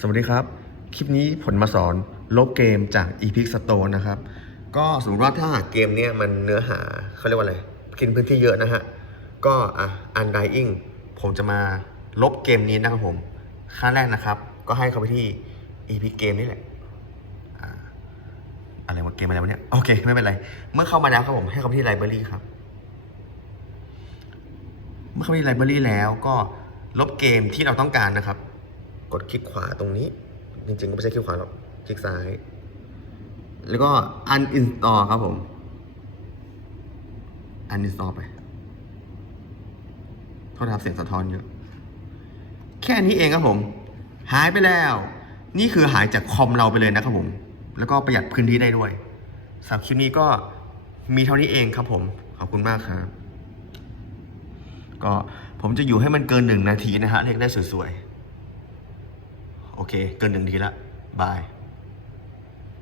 สวัสดีครับ คลิปนี้ผลมาสอนลบเกมจาก Epic Store นะครับ ก็สมมติว่าถ้าหากเกมเนี้ยมันเนื้อหาเขาเรียกว่าอะไร กินพื้นที่เยอะนะฮะ ก็อะ Undying ผมจะมาลบเกมนี้นะครับผมขั้นแรกนะครับ ก็ให้เข้าไปที่ Epic Game นี่แหละอะไรวะเกมอะไรวะเนี่ยโอเคไม่เป็นไร เมื่อเข้ามาแล้วครับผมให้เข้าไปที่ Library ครับ เมื่อเข้าไปที่ Library แล้วก็ลบเกมที่เราต้องการนะครับ กดคลิกขวาตรงนี้ จริงๆ ก็ไม่ใช่คลิกขวาหรอก คลิกซ้าย แล้วก็ uninstall ครับผม uninstall ไปโทษครับเสียงสะท้อนเยอะ แค่นี้เองครับผม หายไปแล้ว นี่คือหายจากคอมเราไปเลยนะครับผม แล้วก็ประหยัดพื้นที่ได้ด้วยสำหรับคลิปนี้ก็มีเท่านี้เองครับผม ขอบคุณมากครับ ก็ผมจะอยู่ให้มันเกินหนึ่งนาทีนะฮะเรียกได้สวยๆ โอเค เกินหนึ่งทีละบาย